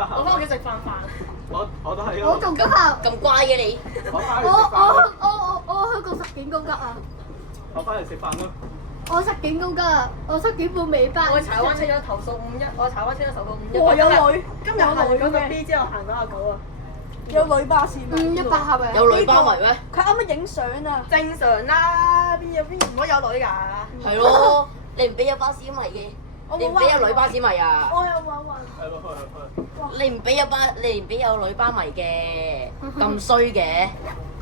我翻屋企食飯。我都係我仲急啊！咁乖嘅你，我去過實景高級啊！我翻嚟食飯咯。我實景高級啊！我7點半尾班。我柴灣車咗投訴51，我柴灣車咗投訴51。哇有女，今日行嗰個 B 之後行到阿九啊！有女巴士咩？ 100係咪？有女包圍咩？佢啱啱影相啊！正常啦，邊唔可以有女㗎？係咯，你唔俾有巴士迷嘅，你唔俾有女巴士迷啊？我有玩。係咯，你唔俾有女巴迷嘅，咁衰嘅，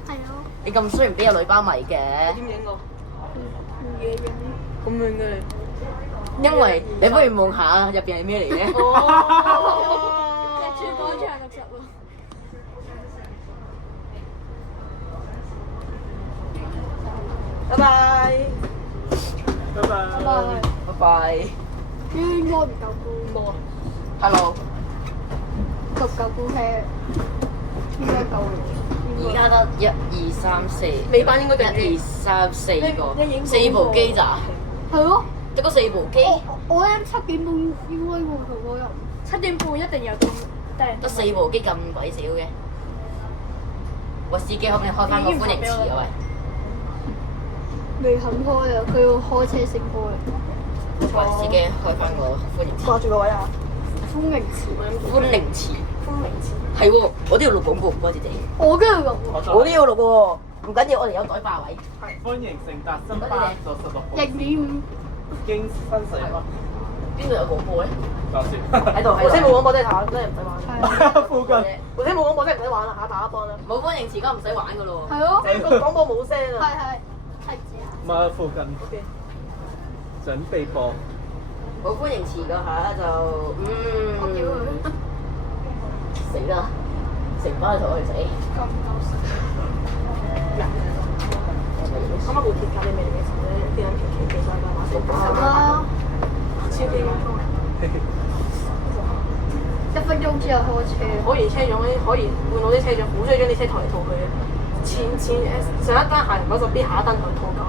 係咯。你咁衰唔俾有女巴迷嘅，點影我？嘢影。咁樣嘅你。因為你不如望下入邊係咩嚟嘅。隻柱改唱60喎。拜拜。拜拜。拜拜。應該唔夠高。冇啊。 Hello。夠高車。應該夠嘅。而家得1、2、3、4，尾班應該1、2、3、4個你影，4部機咋？係咯。得嗰4部機，我咧7點半應該會同嗰人。 7點半一定有到，得4部機咁鬼少嘅。喂，司機可唔可以開翻個歡迎詞啊？喂！未肯開啊！佢要開車先開。喂，司機開翻個歡迎詞。掛住個位啊！歡迎詞。歡迎詞。係喎，我都要錄廣告，唔該謝謝。我跟住錄。我都要錄喎，唔緊要，我哋有袋霸位。歡迎乘搭新巴66號0.5。經新水灣。邊度有廣播咧？講笑。喺度，部車冇廣播真係慘，真係唔使玩。附近。部車冇廣播真係唔使玩啦，下打一幫啦。冇歡迎詞，而家唔使玩噶咯喎。係咯。即係個廣播冇聲啊。係字啊。唔係附近。準備播。冇歡迎詞嗰下就我叫佢。死啦！食唔翻去同我哋死。啱啱部鐵架你未嚟嘅時候咧，啲人騎上架馬死係啦。超幾分鐘。 1分鐘之後開車。可疑車長咧，可疑換到啲車長，好中意將啲車抬嚟抬去嘅。上一單行人嗰陣，邊下一單同佢拖999。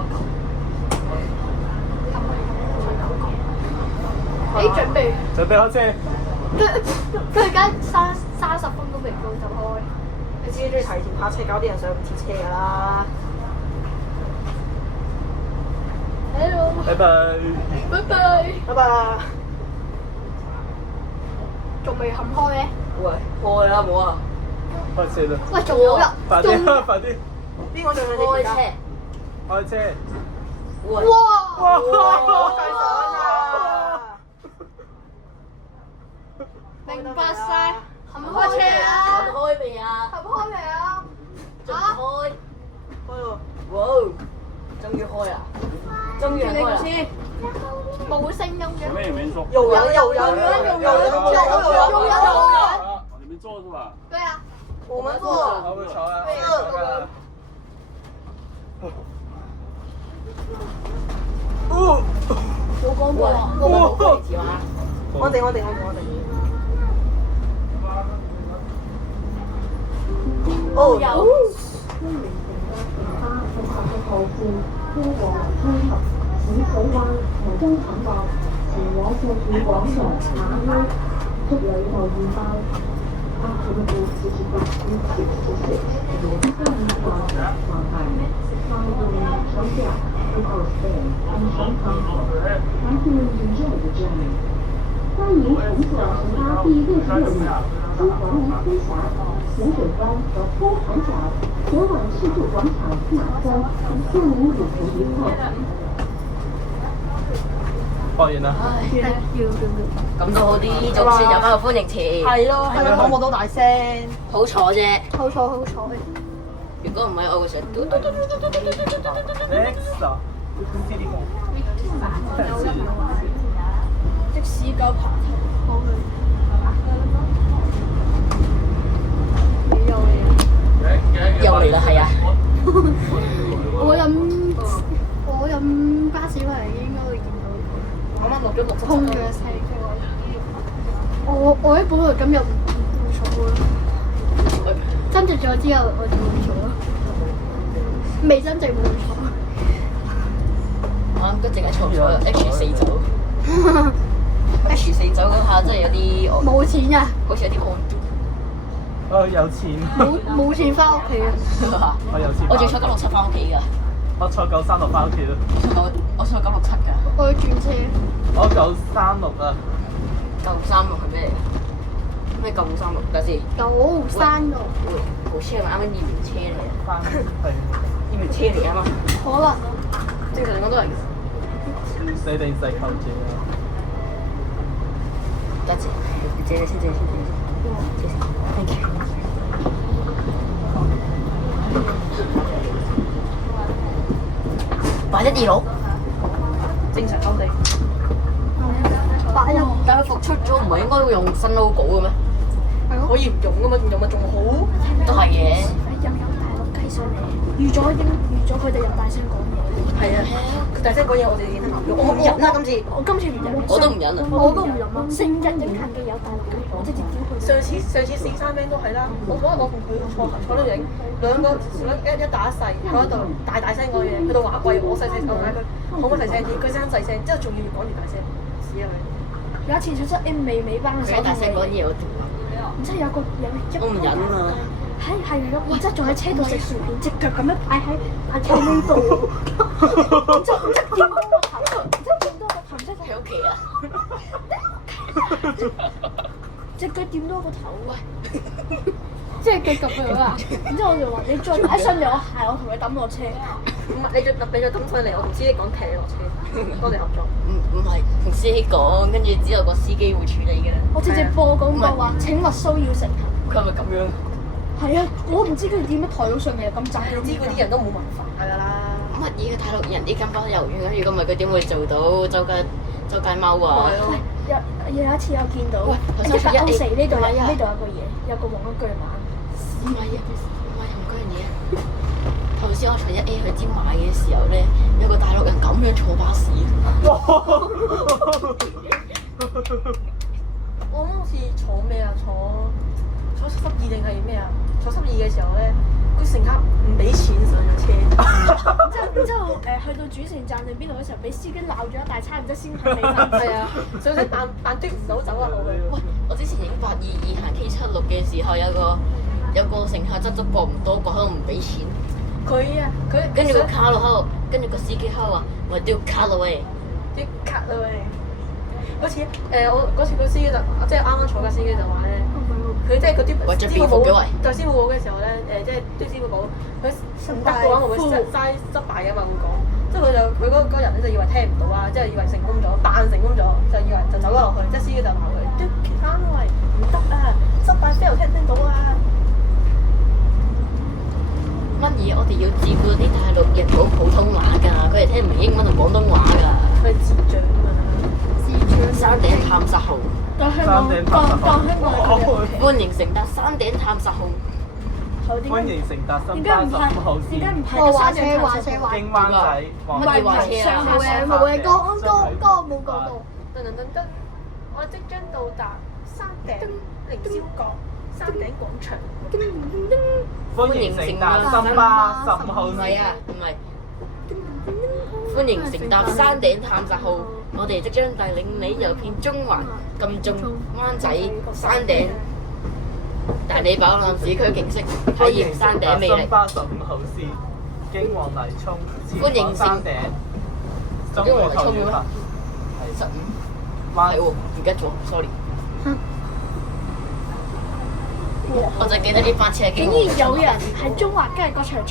準備開車。佢而家30分都未到就開。你知唔知中意提前泊車，搞啲人上唔切車㗎啦。Hello。拜拜。拜拜。拜拜。仲未冚開嘅？喂，開啦冇啊！開車啦。喂，仲有人。快啲啊！快啲。邊個仲有開車。開車。喂。哇！好大爽啊！明白晒。冚開車啊！開未啊？冚開未啊？仲開？開喎！哇！終於開啦！終於開啦！冇聲音嘅。前面也没坐，有人。你们坐是吧？對啊。我們坐。我會坐啊。冇廣播啊！我冇歡迎詞嘛？我哋。哦有。號線經過天河、淺水灣和中產角，前往赤柱廣場馬鞍，祝旅途愉快。After the bus is about 66, your train starts from Harlem, following Chongqing, Hostel, and Shanghai. Thank you and enjoy the journey. 歡迎乘坐乘搭第66列中環林飛峽、淺水灣和中產角，前往赤柱廣場馬鞍。祝您旅途愉快。學完啦。咁都好啲，仲算有翻個歡迎詞。係咯，係咪廣播都大聲？好坐啫。好彩。如果唔係，我會想。 Next stop。的士夠爬又嚟啦，係啊！我飲巴士翻嚟應該會見到。啱啱落咗60。空咗車。我喺本來今日唔坐咯，增值咗之後我就會坐，未增值冇坐。啱，都淨係坐咗 H4 走。H4 走嗰下真係有啲我冇錢啊！好似有啲安我有錢，冇錢翻屋企啊！我有錢。我仲坐967翻屋企㗎，我坐936翻屋企咯。我坐967㗎。我要轉車。我936啊。 936係咩嚟㗎？咩936？等先。936。部車係咪啱啱驗完車嚟啊？翻係。驗完車嚟啊嘛。可能正常嚟講都係。你定細扣住啊？多謝，借你先，借你先，借你先，借先，thank you。81二路，正常溝地。81。但係佢復出咗，唔係應該會用新 logo 嘅咩？可以唔用噶嘛？用咪仲好？都係嘅。又有大陸雞上嚟，預咗佢哋又大聲講嘢。係啊，佢大聲講嘢，我哋已經聽唔到。我唔忍啦，今次。我今次唔忍，我都唔忍啊！我都唔忍啊！成日影近嘅有大陸雞，我直接屌佢。上次試山兵都係啦，我嗰日我同佢坐到影，兩個一大一細喺度大聲講嘢，去到話貴，我細聲，我嗌佢可唔可以細聲啲，佢聲細聲，之後仲要越講越大聲，屎啊佢！有一次出7 M 尾班嘅時候，佢大聲講嘢，我然之後有一我唔忍啊！係咁，然之後仲喺車度食薯片，隻腳咁樣擺喺阿車尾度，然之後掂到個頭，然之後掂到個頭，即係喺屋企啊！隻腳掂到個頭喂，即係繼續佢啊！然之後我就話你再擺上嚟我鞋，我同佢抌落車。唔係你再抌上嚟，我同司機講騎你落車，多謝合作。唔係同司機講，跟住之後個司機會處理嘅啦。我直接播廣告話請勿騷擾乘客。佢係咪咁樣？係啊，我唔知佢點樣抬到上嚟咁窄。你知嗰啲人都冇文化㗎啦。乜嘢大陸人啲金包柔軟啊？如果唔係佢點會做到周街踎啊？有一次我見到，喂一頭先百歐四呢度唔係啊有個嘢，有個黃金巨馬。唔係啊，唔係嗰樣嘢。頭先我除1A 去尖買嘅時候咧，有個大陸人咁樣坐巴士。我好似坐咩啊？坐12定係咩啊？坐12嘅時候咧，個乘客唔俾錢上咗車。然之後去到主城站定邊度嘅時候，俾司機鬧咗一大餐，然之後先肯俾翻。係啊，上車扮嘟唔到走啊路去。喂，我之前影822行 K76嘅時候，有個乘客執執過唔多個喺度唔俾錢。佢啊，佢跟住個卡路喺度，跟住個司機喺度話：我丟卡路喂！啲卡啦喂！嗰次我嗰次個司機就即係啱啱坐架司機就話咧，佢即係嗰啲為咗師傅寶便服嘅位，對師傅寶嘅時候咧，即係對師傅寶，佢唔得嘅話，我會嘥失敗嘅嘛會講，即係佢嗰人咧就以為聽唔到啊，即係以為成功咗，扮成功咗，就以為就走咗落去，即係司機就鬧佢，丟卡啦喂，唔得啊，失敗 fail 聽唔聽到啊？乜嘢？我哋要照顧啲大陸人講普通話㗎，佢哋聽唔明英文同廣東話㗎。佢係智障啊嘛！山頂探索號，當香港歡迎乘搭山頂探索號。歡迎乘搭新點解唔巴15號係？點解線唔係我話山頂探索號？經灣仔往乜嘢話車啊？冇嘢冇嘢，嗰個冇講到。噔，我即將到達山頂凌霄閣山頂廣場。歡迎乘搭新巴15號線。唔係啊，唔係。歡迎乘搭山頂探索號，我哋即將帶領你遊遍中環、金鐘、灣仔、山頂，帶你飽覽市區景色，體驗山頂魅力新。巴15號線經黃泥涌歡迎前往山頂，中經黃泥途涌嘅咩要15灣係喎，唔記得咗，sorry。我就記得呢班車係竟經然有人喺中環雞日嗰場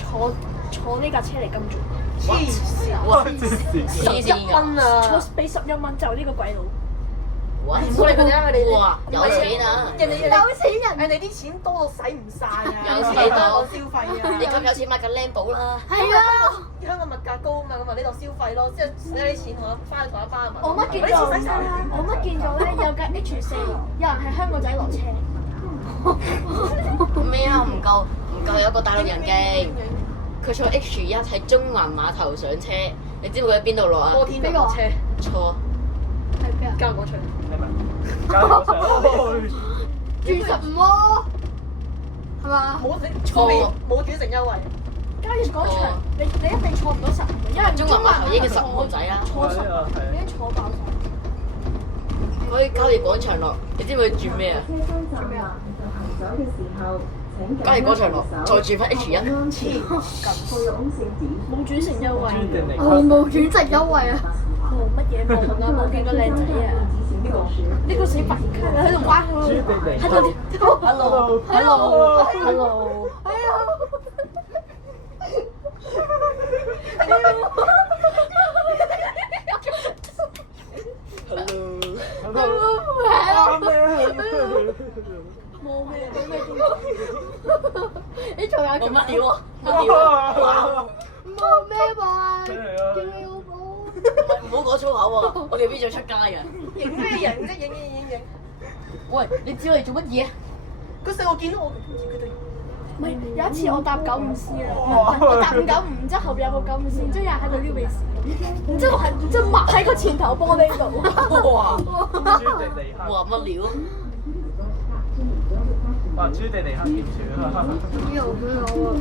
坐呢架車嚟金鐘，黐線！哇！黐黐線㗎！坐啊！俾11蚊就呢個鬼佬。哇！唔好理佢哋啦，佢哋哇！有錢啊！人哋有錢人人哋啲錢多到使唔晒啊！有錢啊我消費啊！你咁有錢買架靚寶啦！係啊！香港物價高啊嘛，咁啊呢度消費咯，即係使啲錢同翻去同一班啊嘛。我乜見到我乜見到咧有架 H4，有人喺香港仔落車。咩啊？唔夠有個大陸人勁，佢坐 H1喺中環碼頭上車，你知唔知佢喺邊度落啊？波天輪落車，錯，喺邊啊？交廣場。係咪？交流上轉15喎，係嘛？冇轉乘優惠。嘉裕廣場，你一定坐唔到15，因為中環碼頭已經15號仔啦。坐15，係啊係啊已經坐爆晒。喂，喺交易廣場落，你知唔知佢轉咩啊？交易廣場落，再轉翻 H1。冇轉乘優惠。我冇轉值優惠啊！哦，乜嘢部門啊？冇見過靚仔啊！呢個死白喺度玩喺度 Hello，你仲有冇乜料啊！乜料啊！冇咩嘛？叫你老母！唔好講粗口喎，我哋邊度出街嘅？影咩人啫？影。喂，你知我哋做乜嘢？嗰時我見到我唔知佢哋。唔係有一次我搭954啊，我搭595，然之後後邊有個954，然之後有人喺度撩鼻屎，然之後我係然之後抹喺個前頭玻璃度。哇！朱迪尼克，哇乜料？哇朱迪尼克點算啊？又俾我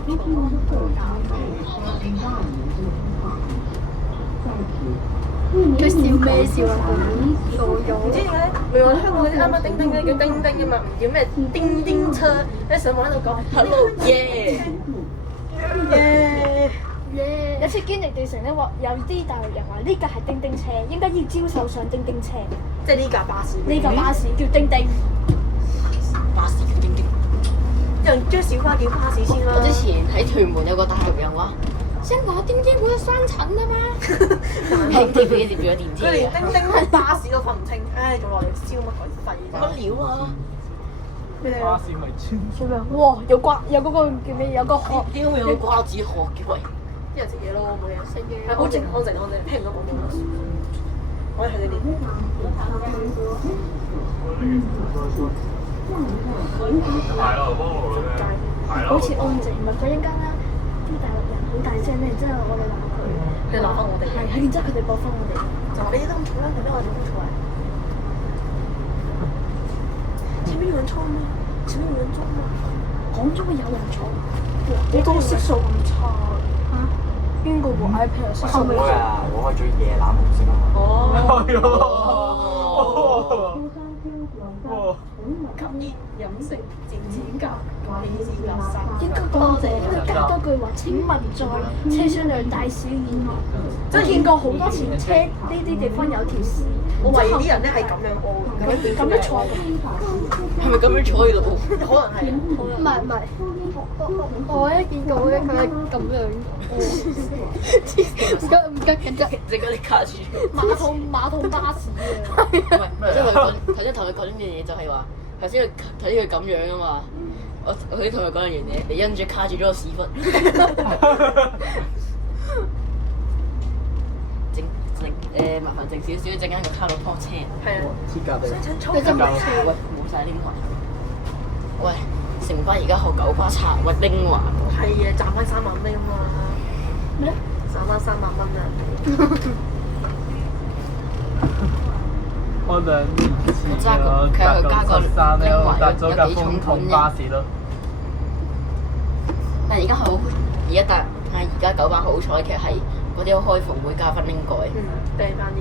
佢笑咩笑啊？傻唔咗！知點解，咪話香港嗰啲啱啱叮叮嗰啲叫叮叮㗎嘛，唔叫咩叮叮車，喺上網喺度講 Hello yeah，耶，有次堅尼地城咧話有啲大陸人話呢架係叮叮車，應該要招手上叮叮車。即係呢架巴士。呢架巴士叫叮叮。巴士叫叮叮。有人將小巴叫巴士先啦。我之前喺屯門有個大陸人話：香港叮叮會有雙層啊嘛。輕鐵俾接咗電梯佢連叮叮同巴士都分唔清，唉，仲落嚟燒乜鬼廢啫？乜料啊？巴士咪穿做咩？哇！有嗰個叫咩？有個殼。點解會有瓜子殼嘅喂？啲人食嘢咯，冇嘢食嘢係好靜安靜，聽唔到講嘢。我哋係你哋。好似安靜，唔係佢一間啦，啲大陸人好大聲咧，然之後我哋鬧佢，佢鬧翻我哋。係，然之後佢哋駁翻我哋，就話你哋都咁嘈啦，點解我哋咁嘈啊？前面有人衝咩？前面有人衝啊！講咗會有人嘈，你個色素咁差嚇？邊個部 iPad 色素咁差？啊，我係中意夜冷紅色啊。哦。哇！吸煙飲食剪指甲起指甲衫。應該多謝佢加多句話：請勿在車廂裏大小便。即係見過好多次車呢啲地方有條線，我懷疑啲人咧係咁樣屙，咁樣坐嘅。係咪咁樣坐喺度？可能係。唔係，我一見到咧，佢係咁樣。唔該，緊張。即刻你卡住。馬桶巴士啊！唔係，即係頭先同佢講呢樣嘢就係話，頭先佢咁樣啊嘛。我先同佢講一樣嘢，你因住卡住咗個屎忽。麻煩靜少少，陣間個卡到拖車。係啊。黐架地。佢真係冇車。喂，冇晒呢個。喂，城巴而家學九巴查屈丁華。係啊，賺翻3萬蚊啊嘛。咩？賺翻3萬蚊啊！可能以前佢有加個3咧，我搭咗架有幾重風筒巴士咯。但而家而家九巴好彩，其實係嗰啲開篷會加分拎改。病翻呢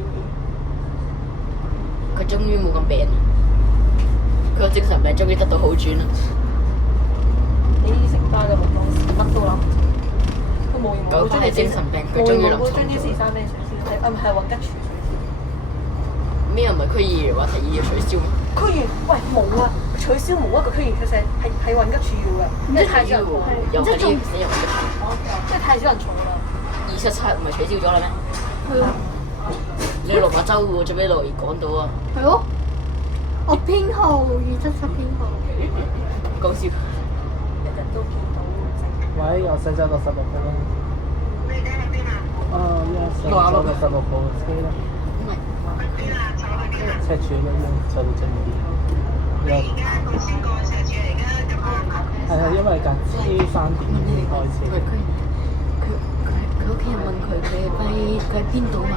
佢終於冇咁病，佢個精神病終於得到好轉啦。啲。你城巴嘅木樁乜都諗，都冇用。九巴係精神病，佢終於臨床將啲事生咩水先？係唔係運吉處？咩唔係區議員話提議要取消咩？區議員喂冇啊，取消冇一個區議員其實係運吉處要嘅，因為太少人，又係呢個死人嘅。即係太少人坐啦。277唔係取消咗啦咩？係啊，你落馬洲喎，做咩落嚟港島啊？係咯。我編號277編號。講笑。日日都見到。喂，我細仔到16號啦。你而家喺邊啊？細仔到16號嘅車啦。唔係。赤柱咁樣坐到正邊。你而家公司過赤柱嚟㗎，咁係啊，因為架車3點開車。佢屋企人問佢喺邊度啊？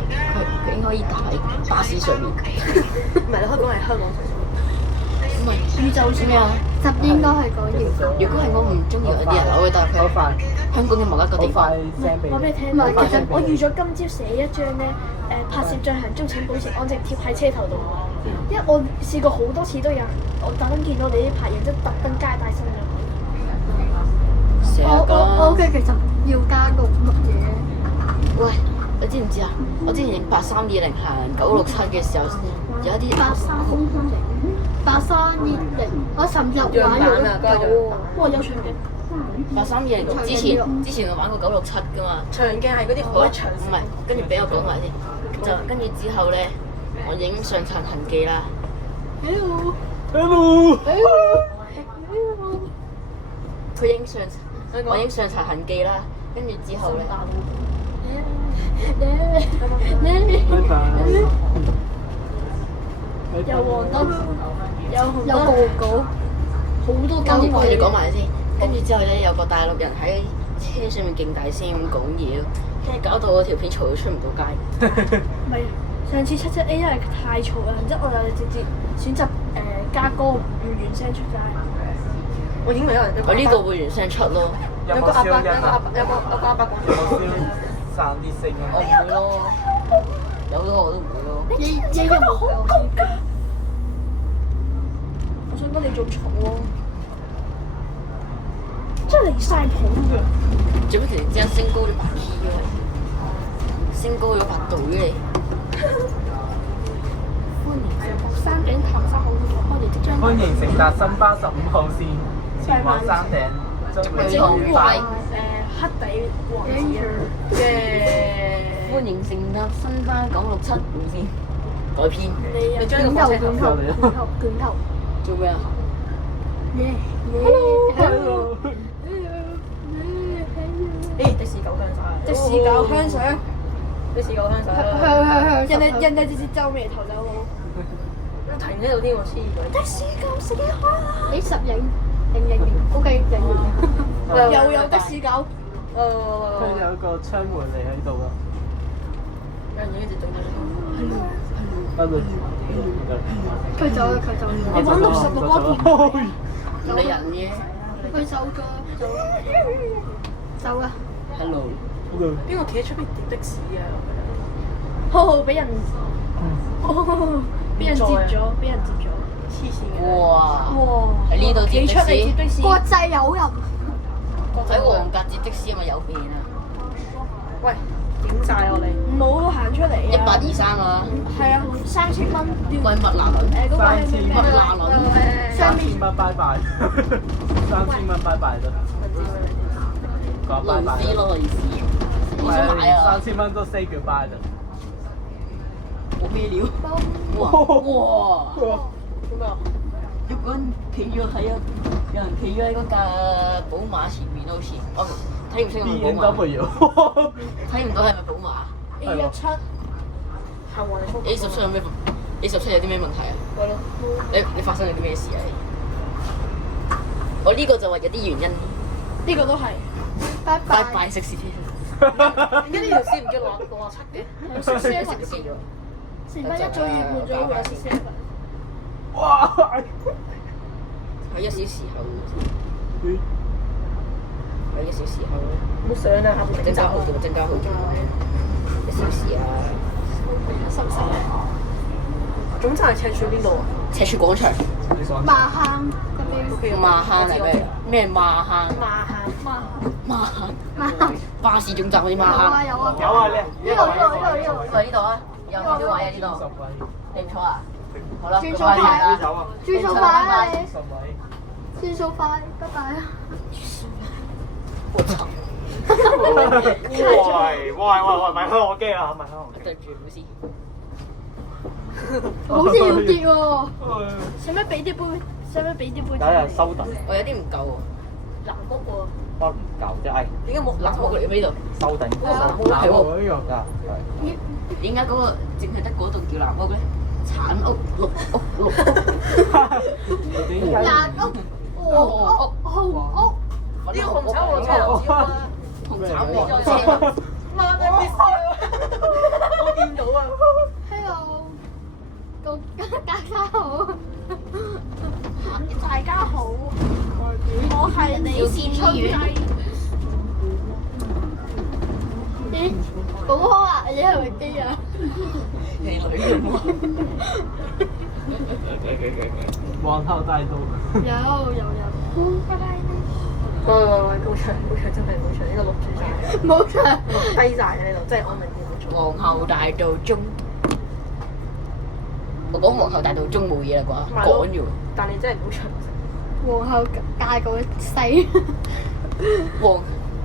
佢應該可以搭喺巴士上面。唔係，你可以講係香港上。唔係宇宙咩啊？應該係講要。如果係我唔中意嗰啲人，我會帶佢去香港嘅某一個地方。話俾你聽，其實我預咗今朝寫一張咧，拍攝進行中請保持安靜貼喺車頭度。因為我試過好多次都有人，我特登見到你呢排嘢，即係特登加大聲嘅。成日我講。嘅其實要加個乜嘢？喂，你知唔知啊？我之前影8320行967嘅時候，有一啲8320，我尋日玩咗9，哇！有場景， 8320之前我玩過967噶嘛。長鏡係嗰啲好長唔係，跟住俾我講埋先，就跟住之後咧，我影上層痕記啦。 Hello，佢影上，我影上層痕記啦，跟住之後咧，有黃燈，有紅燈，有報告，好多跟住燈講埋先，跟住之後咧有個大陸人喺車上面勁大聲咁講嘢，跟住搞到我條片嘈到出唔到街。唔係上次77A 因為太嘈啦，然之後我就直接選擇加歌唔原聲出街。我影咪有人我呢個會原聲出咯，有個阿伯，有個阿伯講有冇消散啲聲我啊？唔會咯，有咗我都唔會咯。你有冇我想講你做嘈喎，真係離晒譜㗎。做乜突然之間升高咗8 key 嘅？升高咗8度嘅你。山頂探沙好我哋即將歡迎乘搭新巴15號線前往山頂，祝你整愉快。黑底黃字嘅歡迎乘搭新巴967路線改編。你將個火車頭捲頭，做咩啊？耶Hello，誒的士狗香水，的士狗香水，的士狗香水，人哋直接皺眉頭走佬。停喺度添喎，黐鬼！的士狗死開啦！你實影，OK 影完。又有的士狗，佢有個窗門嚟喺度㗎。有人影一隻總統。Hello，佢走啦，佢走啦。你揾66嗰片，唔理人嘅。佢走㗎，走啦。 Hello。邊個企喺出邊截的士啊？好俾人，俾人截咗，俾人截咗。黐線嘅。哇！哇！喺呢度接企出嚟接的士，的士，國際友人，喺黃格接的士係咪有變啊？喂，影晒我哋。冇行出嚟啊！ 1823啊！係啊，3000蚊。喂，麥拿倫。嗰個係3000咩麥拿倫。 3000蚊拜拜，3000蚊拜拜啦，講拜拜類似咯，類似。我想買啊！ 3000蚊都 say goodbye 啦。冇咩料。哇！哇！做咩啊？有個人企咗喺啊，有人企咗喺嗰架寶馬前面好似，我睇唔清係咪寶馬， BMW，睇唔到係咪寶馬。 A17，行運嚟復。 A17有咩？A17有啲咩問題啊？係咯。你發生咗啲咩事啊？我呢個就話有啲原因。呢個都係。拜拜拜。拜食屎！點解呢條線唔叫67嘅？有食 seven 線，前班一早預判咗會有食 seven。哇！喺1小時後，喺1小時後，冇上啊！下邊增加號仲增加號仲1小時啊！收唔收？總站係赤柱邊度啊？赤柱廣場，馬坑嗰邊，馬坑係咩？咩馬坑？馬坑。馬坑，馬坑巴士總站嗰啲馬有啊坑。有啊，有啊，呢度喺呢度啊！有幾多位啊？呢度你唔錯啊！好啦，轉數拜拜快啊！走啊！轉數快啊你， 10位。轉數快，拜拜啊！我操！喂，咪開我機啊！咪開我機。對住老師。好似要跌喎，使唔使俾啲杯？使唔使俾啲杯？有人收等，我有啲唔夠喎，藍屋喎。不過唔夠啫，哎，點解冇藍屋嚟呢度。收頂，嗱，我呢個啊，點解嗰個淨係得嗰棟叫藍屋咧？橙屋、綠屋、綠屋。爛屋、黃屋、紅屋，呢個紅橙黃車又知啦。紅橙黃車。媽你 miss 啊！我見到啊！ Hello，個大家好，大家好，我係你是春雞。咦，寶寶啊，你係咪基啊？你女嘅喎。皇后大道。有。喂，高牆真係冇牆，呢個錄住晒，冇錯。低晒嘅呢度，真係我明顯冇錯。皇后大道中，我講皇后大道中冇嘢啦啩，講咗喎。但你真係冇牆。皇后嫁個西。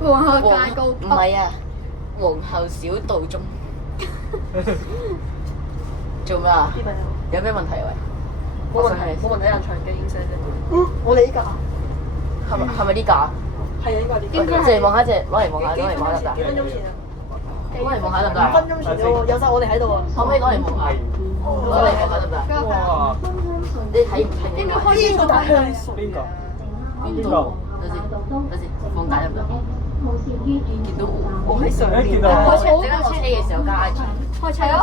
皇后嫁個唔係啊，皇后小道中。做咩啊？啲朋友有咩問題喂？冇問題，冇問題，人長嘅影射啫。我哋呢架係咪呢架？係啊，應該係呢應該係借望下隻，攞嚟望下，攞嚟望下得唔得？幾分鐘前啊？攞嚟望下得唔得？ 5分鐘前啫喎，有晒我哋喺度啊！可唔可以攞嚟望下？攞嚟望下得唔得？哇！你睇唔睇？應該開始做大香水。邊個？邊度？等陣，放大得唔得？見到我喺上面。見到我整緊我車嘅時候加 IG。開車咯。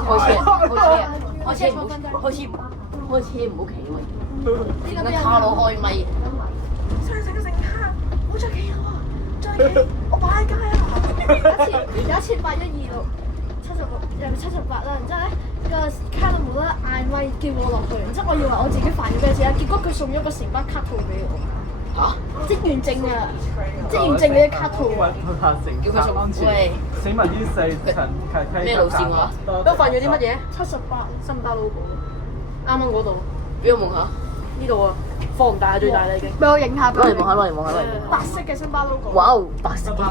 開車唔好企喎。點解卡佬開咪？乘客，唔好再企我啊！再企，我擺喺街啊！有一次81676又78啦，然之後咧個卡都冇得嗌咪叫我落去，然之後我以為我自己煩咗俾佢錢，結果佢送咗個成班卡套俾我。嚇？職員證啊！職員證嘅卡套啊！叫佢送喂。請問於四層咩路線啊？都犯咗啲乜嘢？ 78新巴 logo，啱啱嗰度，俾我望下。呢度啊，放大係最大啦已經。俾我影下。攞嚟望下，攞嚟望下，攞嚟望白色嘅新巴 logo。哇！白色嘅。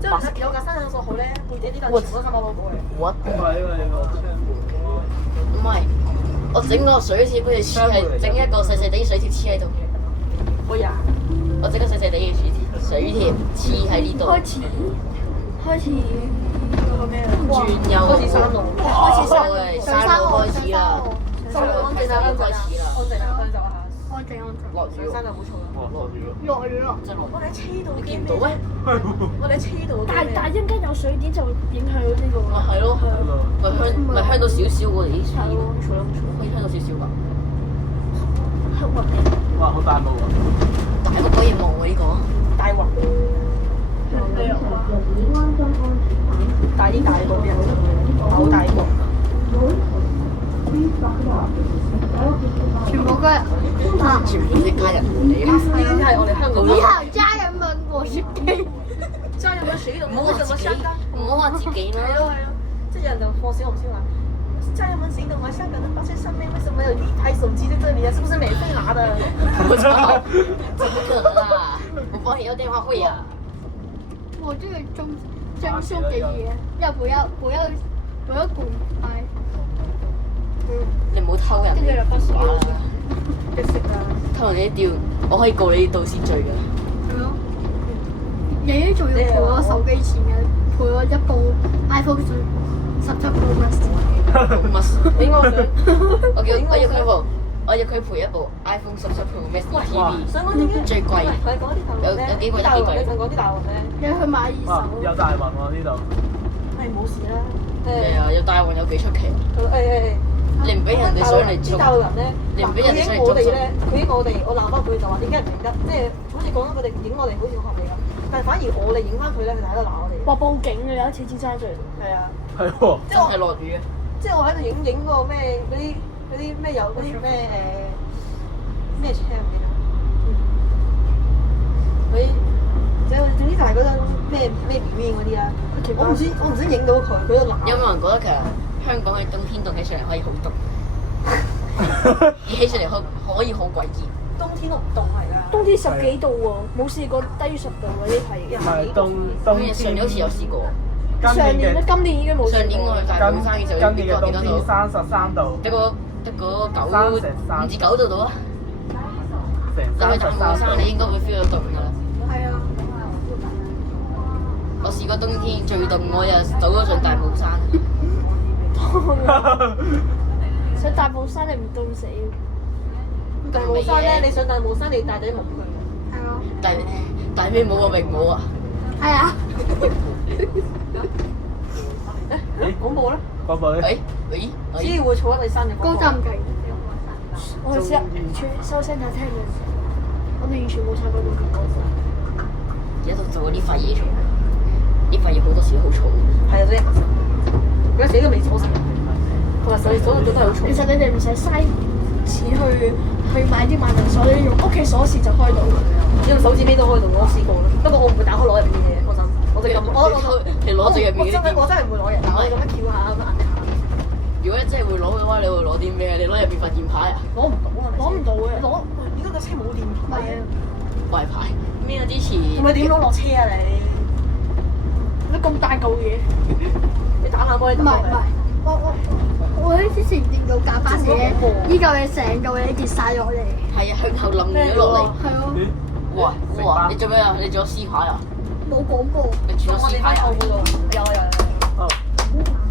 即係有架新引索號咧，背脊呢度全部都新巴 logo 嚟。 What？唔係啊！唔係，我整個水貼好似黐係整一個細細地水貼黐喺度。哎呀！我整個細細地嘅水貼黐喺呢度。開始嗰個咩啊？轉右。開始山路。山路開始啦。山路安靜下，安靜下，安靜下，安靜下。安靜。落雨喎。上山就好嘈啦。落雨咯。真落。我哋喺車度，你見唔到咩？我哋喺車度。但係一陣間有水點就會影響到呢個。咪係咯，咪香到少少我哋啲水，嘈啦，可以香到少少㗎。哇！好大霧啊！大屋可以望喎呢個。大鑊。大啲大個嘅，好大個。全部嘅全部啲家人嚟嘅。呢啲係我哋香港以後家人們和雪記。家人們水度，唔好話自己，唔好話自己啦。係咯，即係有人就放小紅書話，家人們行動來香港的保險上面為什麼有一台手機在這裡啊？是不是免費拿的？我操！怎麼可能啊？我保險要電話會啊。我這個中數嘅嘢，要不要公開？你唔好偷人哋電話啦！即食啦。偷人哋啲調，我可以告你盜竊罪㗎。係咯。你仲要賠我手機錢嘅，賠我一部 iPhone 17 Pro Max。俾我想。我要佢賠一部 iPhone 17 Pro Max TV，想講點解？最貴。佢講啲大鑊咧，有幾貴大鑊，你想講啲大鑊咧？你去買二哇！手。有大雲喎呢度。係冇事啦。係啊，有大王有幾出奇？你唔俾人哋上嚟啲做，大陸人咧，你唔俾人哋上嚟做我哋咧，佢影我哋，我鬧翻佢就話點解唔影得？即係好似講緊佢哋影我哋好似好合理咁，但係反而我哋影翻佢咧，佢就喺度鬧我哋。話報警嘅有一次尖沙咀。係啊，係喎。真係落雨啊！即係我喺度影嗰個咩嗰啲咩有嗰啲咩咩車唔記得。佢總之就係嗰陣咩表面嗰啲啊，我唔知影到佢，佢喺度鬧。有冇人覺得其實香港嘅冬天凍起上嚟可以好凍，熱起上嚟可以好詭異？冬天都唔凍係㗎。冬天10幾度喎，冇試過低於10度喎呢排。唔係冬上年好似有試過，上年咧，今年已經冇。上年我去大帽山嘅時候，今年嘅冬天33度，得個9唔至9度到啊！但係大帽山你應該會 feel 到凍㗎啦。係啊。我試過冬天最凍，我又走咗上大帽山。上大帽山你唔凍死？大帽山咧，你上大帽山你戴頂帽佢。係咯。大咩帽啊？泳帽啊？係啊。廣播咧？廣播咧？只要會坐喺你山嘅高站計。我係試下收聲睇聽嘅，我哋完全冇踩過呢個歌。而家度做嗰啲廢嘢出嚟，啲廢嘢好多時好嘈。係啊，所以佢自己都未坐成，同埋所以所有嘢都係好嘈。其實你哋唔使嘥錢去買啲萬能鎖，你用屋企鎖匙就開到。用手指尾都開到，我試過啦。不過我唔會打開攞入邊嘅嘢，放心。我哋咁，你攞住入面嗰啲我真係唔會攞入，我哋咁樣翹下咁樣揞下。如果你真係會攞嘅話，你會攞啲咩？你攞入邊塊鍵牌啊？攞唔到啊！攞唔到嘅，攞而家架車冇電牌啊！壞牌咩啊？之前同埋點攞落車啊你？你咁大嚿嘢，你打下波你打唔係唔係，我喺之前電腦教班時咧，依嚿嘢成嚿嘢跌晒落嚟。係啊，向後冧咗落嚟。係咯，哇！你做咩啊？你做咗 C 牌啊？冇廣播。你轉咗 C 牌啊？有。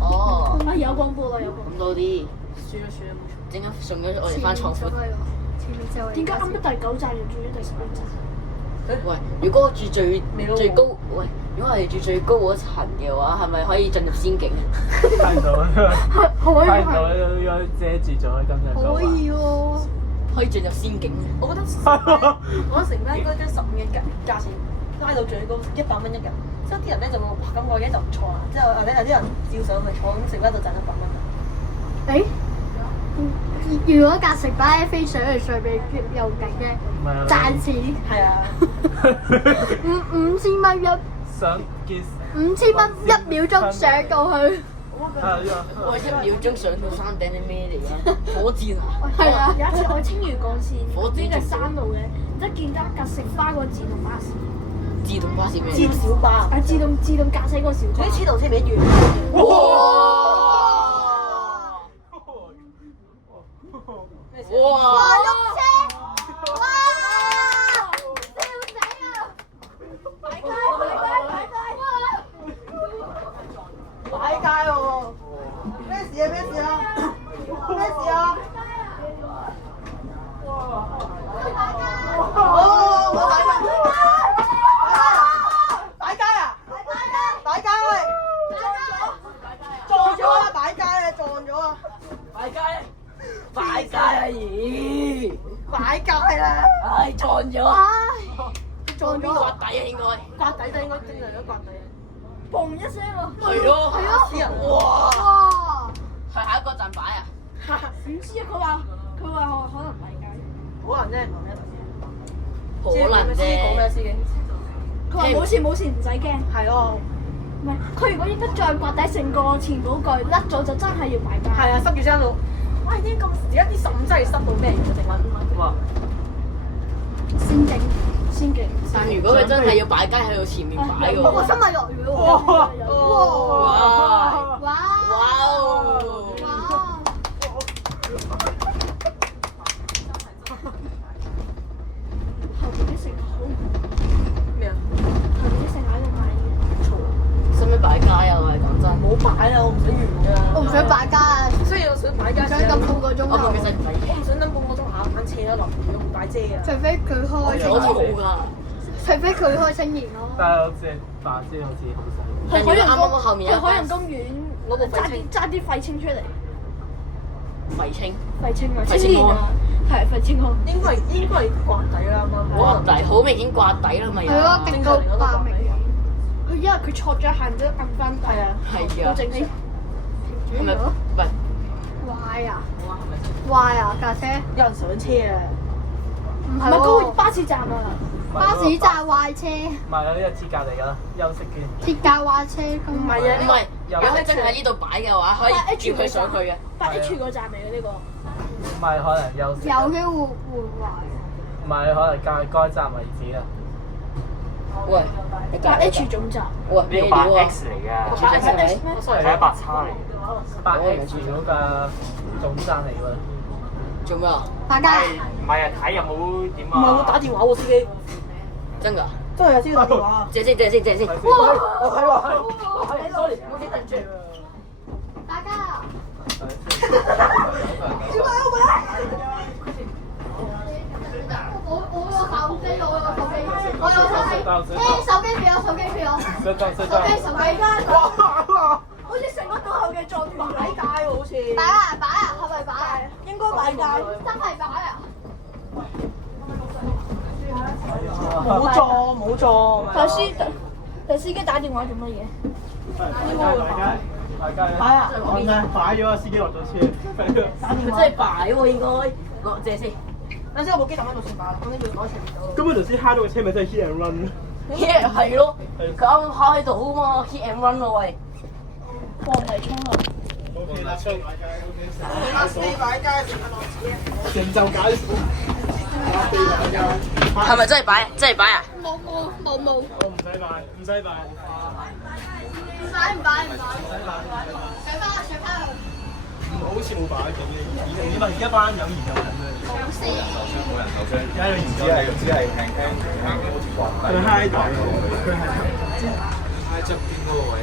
哦，啊有廣播啦有廣咁多啲，算啦冇錯。陣間送咗我哋翻廠庫。播。點解啱得第9站又轉咗第11站？喂，如果我住最高，喂，如果我哋住最高嗰層嘅話，係咪可以進入仙境？睇到啊！可以睇到要遮住咗今日。可以喎。可以進入仙境。我覺得成班嗰張15嘅價錢拉到最高100蚊一日，之後啲人咧就會哇咁我嘅就唔錯啊，之後或者有啲人照上去坐，咁成班就賺100蚊。如果架城巴飛上去上面又勁嘅，賺錢。係啊。5000蚊想見5000蚊1秒鐘上到去。我1秒鐘上到山頂係咩嚟㗎？火箭啊！係啊。有一次我喺青嶼幹線火箭呢個山路嘅，即係見到一架城巴個自動巴士，自動巴士咩？照小巴。自動駕駛個小巴。啲黐路車咪一樣。哇！喐車！哇！笑死啊！擺街！擺街喎！咩事啊？咩事啊？哦！我擺街啊！擺街！撞咗啊！擺街啊！撞咗啊！擺街啊！咦！擺街啦！唉，撞咗！撞咗。刮底啊，應該。刮底都應該經歷咗刮底。嘣一聲喎！係咯。啲人哇！哇！係下一個站擺啊！唔知啊，佢話可能擺街。可能啫，唔係咩可能司機講咩啫。司機？佢話冇事唔使驚。係咯，唔係，佢如果應該再刮底成個前寶蓋甩咗，就真係要擺街。係啊，塞住張路。哇！啲咁而家啲15真係塞到咩嘢？成揾哇！先勁。但如果佢真係要擺街喺度前面擺嘅喎，我心咪落雨喎。哇！哇！哇哦！哇！後邊啲乘客好，咩啊？後邊啲乘客喺度買嘢。使唔使擺街啊？我係講真。冇擺啦，我唔想完㗎。我唔想擺街啊！雖然我想擺街，想等半個鐘我究竟使頭，唔使我唔想等半個鐘下班車啦，落雨我唔擺遮啊。除非佢開青我年，冇㗎。除非佢開青年咯。但係我只白遮好似好細。但如果啱啱後面有去海洋公園攞部揸啲廢青出嚟，廢青，廢青啊，廢青青年啊，係廢青康。應該係刮底啦，啱啱。刮底好明顯刮底啦咪有。係咯，勁到爆明。佢因為佢錯咗行咗撳翻底。係啊。係啊。好正常。係咪？喂，壞啊！壞啊！架車有人上車啊！唔唔係嗰個係喎，巴士站啊，巴士站壞車，唔係啊，呢個支隔離㗎啦，休息圈。鐵架壞車咁。唔係啊唔係，如果佢真係喺呢度擺嘅話，可以轉佢上去嘅。 8H 個站嚟嘅呢個。唔係可能休息。有機會會壞。唔係可能該站為止啦。喂， 8H 總站。喂，呢個8X 嚟㗎， 8X 係咪？係一白叉嚟。 8X 嗰個總站嚟㗎。做咩啊？大家唔係啊，睇有冇點唔係我啊？打電話喎，司機。真㗎？真係有司機打電話。借先。我係喎，sorry，我幾突住。大家。我有手機，手機票，手機票。好似成個倒後嘅撞斷擺街喎，好似。擺啊，係咪擺啊？應該擺街。真係擺啊！冇撞。但司機打電話做乜嘢？大家。擺啊！擺咗啊！司機落咗車。佢真係擺喎，應該。借先。等先我部機抌喺度算罷啦，咁你要攞一齊到。根本頭先揩到個車咪真係 hit and run。係咯，佢啱啱趴喺度啊嘛 ，hit and run 咯喂。放題衝啊！ OK 啦，操！四擺街成就解數。係咪真係擺？真係擺啊？冇。我唔使擺，唔使擺。唔擺。上翻去。好似冇擺咁嘅，你問而家班有研究緊咩？冇事。而家有研究，只係輕輕好似滑佢揩到，佢係喺側邊嗰個位。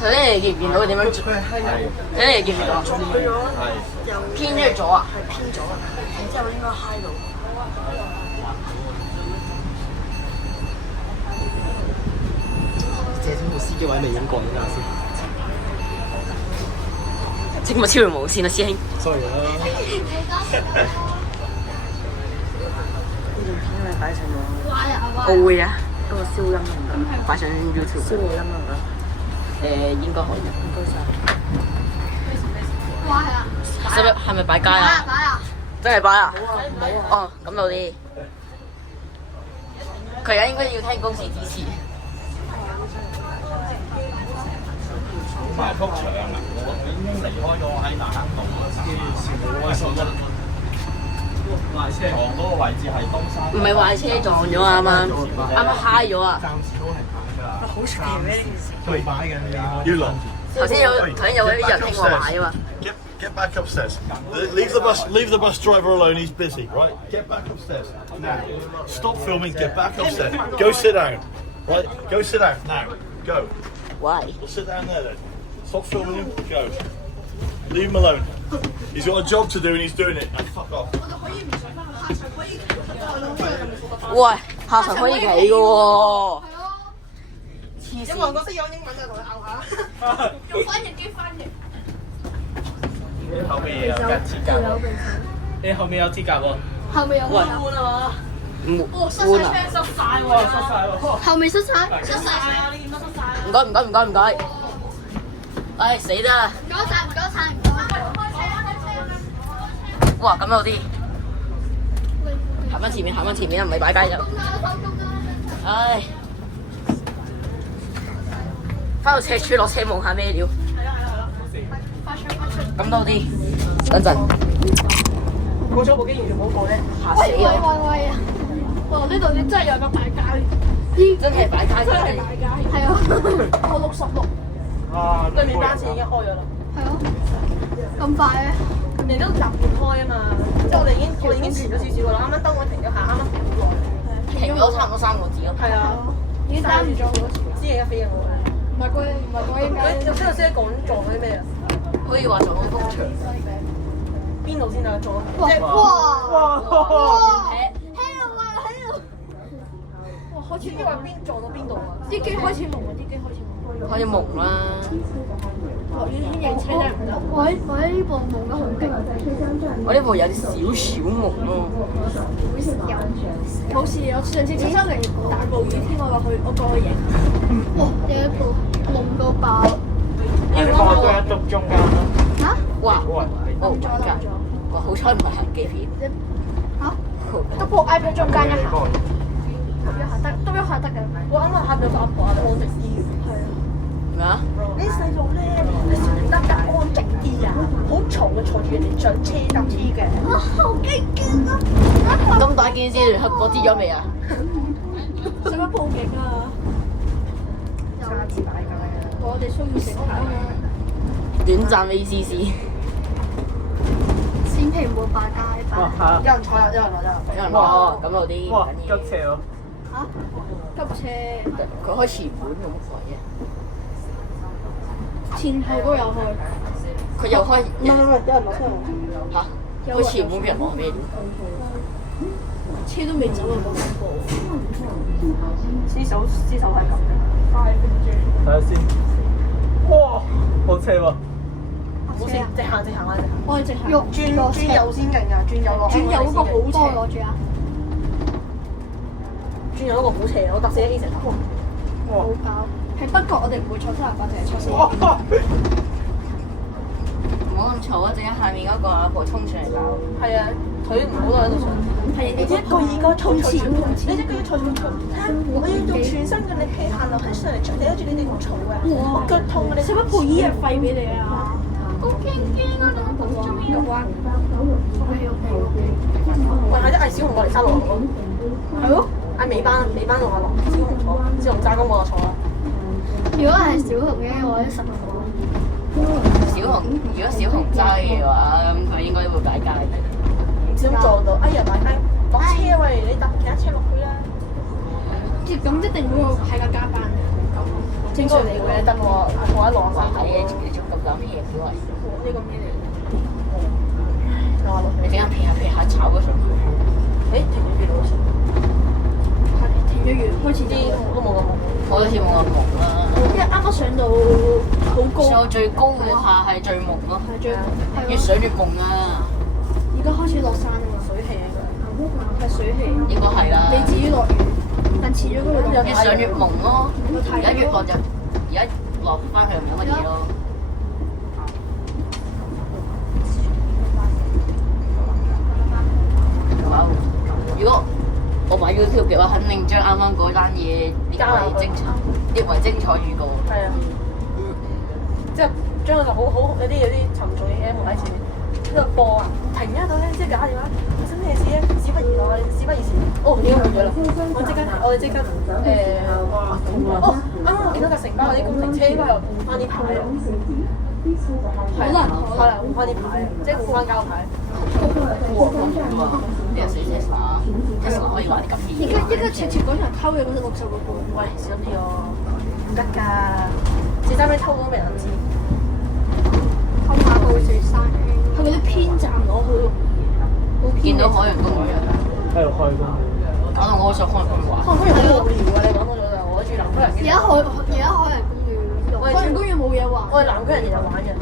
頭先你見唔見到佢點樣做？佢係揩到。頭先你見唔見到啊？係。偏咗咗啊？係偏咗啊！然之後應該揩到。謝天部司機位未影過，等下先。整個超無線啊，師兄。 sorry 啦。呢段片咪擺上歪我會啊，嗰個消音用㗎，擺上 YouTube。消音用㗎。應該可以，應該得。歪啊！係咪擺街啊？擺啊！真係擺啊！哦，咁到啲。佢而家應該要聽公司指示。埋幅牆啊！我已經離開咗喺大坑道嗰時，床嗰個位置係東山。唔係壞車撞咗啊！啱啱揩咗啊！暫時都係擺㗎啦。好奇咩呢件事？對擺嘅你要落。頭先有啲人聽我買啊嘛。 Get back upstairs. Leave the bus driver alone. He's busy, right? Get back upstairs now. Stop filming. Get back upstairs. Go sit down. Right? Go sit down now. Go. Why? We'll sit down there then. Stop filming him. Go. Leave him alone. He's got a job to do and he's doing it. Now fuck off. 喂，下層可以企嘅喎。因為我識講英文就同佢拗下。用翻譯機翻譯。後面有架鐵架，你後面有鐵架喎。後面有喂換啊嘛！換啊！濕晒喎，濕晒喎。後面塞晒。啊！你見到濕晒。唔該。唉，死得啦！唔該晒。哇，咁有啲。行翻前面啊，唔係擺街就。唉。翻到赤柱落車望下咩料。咁多啲，等陣。過咗部機完全冇過咧，嚇死我！喂啊！哇！呢度你真係有個大街，真係擺街真係大街。係啊，我66。啊！對面班次已經開咗啦。係咯，咁快咧？你都入半開啊嘛，即係我哋已經遲咗少少噶啦，啱啱燈光停咗下，啱啱停好耐。停咗差唔多3個字咯。係啊，已經擔住咗好多次。知嘢飛啊我。唔係嗰應該。有邊度先講撞嗰啲咩啊？可以話撞到幅牆。邊度先啊？撞到哇！哇！開始話邊撞到邊度啊？啲機開始蒙啊！啲機開始蒙。可以蒙啦。落雨天認車真係唔得。我喺呢部蒙得好勁。我呢部有少少蒙咯。冇事，我上次730大暴雨天我過去影。哇！有一部蒙到爆。你放多一篤中間咯。嚇？哇！漏咗。哇！好彩唔係行機片。嚇？都部 iPad 中間一下。都一下得嘅。我啱啱下邊有個阿婆喺度安靜啲。係啊。咩啊？你細路咧，你小停得安靜啲啊！好嘈嘅，坐住人哋上車搭車嘅。哇！好驚啊！咁大件事，黑果跌咗未啊？使乜報警啊？差次大街啊！我哋需要食牌啊！短暫 ACC。千祈唔好擺街擺。哇嚇！有人坐啊！有人落啦。有人攞，咁有啲哇！緊要。急斜喎。嚇？急車佢開前門咁鬼嘅。前後都有開。佢又開。唔係，有人落車喎。嚇！佢前門俾人攞咩料？車都未走啊！咁恐怖。屍手係咁嘅。睇下先。哇！好車喎。好似直行啊！我係直行。轉右先勁啊！轉右落。轉右嗰個好斜。攞住啊！轉右嗰個好斜，我搭4A 成頭。好爆！喺北角我哋唔會坐308，淨係坐4。唔好咁嘈啊！陣間下面嗰個阿婆衝上嚟搞。係啊，佢唔好多喺度上。係你一個二個嘈嘈嘈，你一個要嘈嘈嘈，我要用全身嘅力氣行樓梯上嚟，你睇住你哋咁嘈嘅，我腳痛啊！你使乜賠醫藥費俾你啊？好驚啊！我好中意玩。喂，係啲嗌小紅過嚟收落咯。係咯。嗌尾班落下落，小紅坐，小紅揸緊我就坐啦。如果係小紅嘅，我都實坐。如果小紅揸嘅話，咁佢應該會解街。唔知咁撞到，哎呀，落車喂，你搭其他車落去啦。咁一定會喺個加班。正常嚟嘅，等我一落山睇嘅，你仲咁膽咩表啊？呢個咩嚟？你點解劈下炒咗上去？誒，停咗幾多先？停咗完，開始啲都冇咁忙。我好似冇咁忙啦。因為啱啱上到好高，上到最高嗰下係最夢咯，係最越上越夢啊！而家開始落山啊嘛，水氣啊，係水氣。應該係啦。未至於落雨，但遲咗都會落。越上越夢咯，而家越落就而家落翻去冇乜嘢咯。如果我買 YouTube 嘅話，肯定將啱啱嗰單嘢列為精彩預告。係啊，即係將個好有啲沉重嘅嘢喺前面，喺度播啊，停一度咧，即係打電話，發生咩事咧？事不宜遲，事不宜遲。哦，點解換咗啦？我哋即刻啱啱我見到架城巴嗰啲工程車應該係換翻啲牌啊。係啦，換翻啲牌啊，即係換翻膠牌。你又死 Tesla 可以玩啲咁嘅嘢。而家赤柱廣場偷嘅嗰隻60個半，喂，小心啲喎，唔得㗎，四三俾偷都未人知。偷馬步雪山，係嗰啲偏站攞好容易。見到海洋公園喺度開工。搞到我好想開公園玩。海洋公園好無聊啊！你講多咗就我住南區人。而家海洋公園呢度，海洋公園冇嘢玩，我哋南區人日日玩嘅。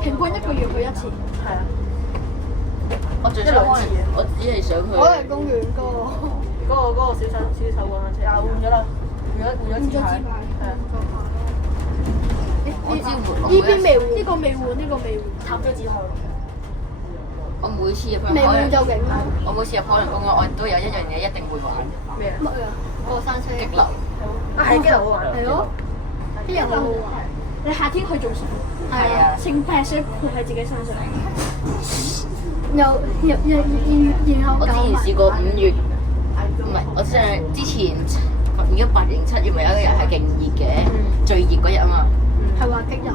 平均1個月去1次。係啊。我最想開，我只係想去。海洋公園嗰個小手玩車啊，換咗啦，換咗紙牌。係啊。我知換。呢邊未換，呢個未換，插咗紙牌落。我每次入去未換就勁啦。我每次入海洋公園，我都有一樣嘢一定會玩。咩啊？乜啊？過山車。激流。啊，係激流好玩。係咯。啲人好好玩。你夏天去做水，係啊。成劈水潑喺自己身上。然後我之前試過5月，唔係，我之前而家8月7月咪有一日係勁熱嘅，最熱嗰日啊嘛。係話激流。